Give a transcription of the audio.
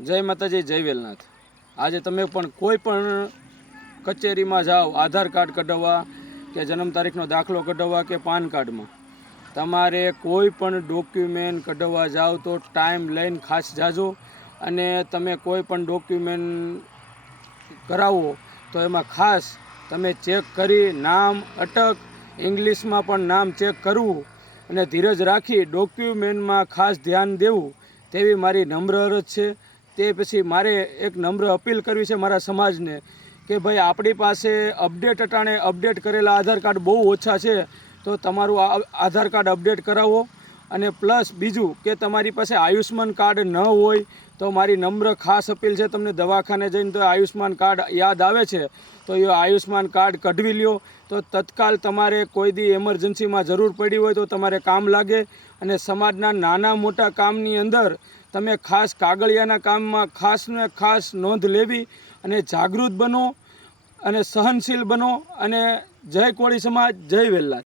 જય માતાજી, જય વેલનાથ। આજે તમે પણ કોઈ પણ કચેરીમાં જાઓ, આધાર કાર્ડ કઢાવવા કે જન્મ તારીખનો દાખલો કઢાવવા કે પાન કાર્ડમાં તમારે કોઈ પણ ડોક્યુમેન્ટ કઢાવવા જાઓ તો ટાઈમ લઈને ખાસ જાજો। અને તમે કોઈ પણ ડોક્યુમેન્ટ કરાવો તો એમાં ખાસ તમે ચેક કરી નામ અટક, ઇંગ્લિશમાં પણ નામ ચેક કરવું અને ધીરજ રાખી ડોક્યુમેન્ટમાં ખાસ ધ્યાન દેવું તેવી મારી નમ્ર અરજ છે। તે પછી મારે એક નમ્ર અપીલ કરવી છે મારા સમાજને કે ભાઈ આપણી પાસે અપડેટ કરેલા આધાર કાર્ડ બહુ ઓછા છે, તો તમારું આધાર કાર્ડ અપડેટ કરાવો। અને પ્લસ બીજું કે તમારી પાસે આયુષ્માન કાર્ડ ન હોય તો મારી નમ્ર ખાસ અપીલ છે, તમને દવાખાને જઈને તો આયુષ્માન કાર્ડ યાદ આવે છે તો એ આયુષ્માન કાર્ડ કઢવી લ્યો, તો તત્કાલ તમારે કોઈ દી એમરજન્સીમાં જરૂર પડી હોય તો તમારે કામ લાગે। અને સમાજના નાના મોટા કામની અંદર તમે ખાસ કાગળિયાના કામમાં ખાસ નોંધ લેવી અને જાગૃત બનો અને સહનશીલ બનો। અને જય કોળી સમાજ, જય વેલનાથ।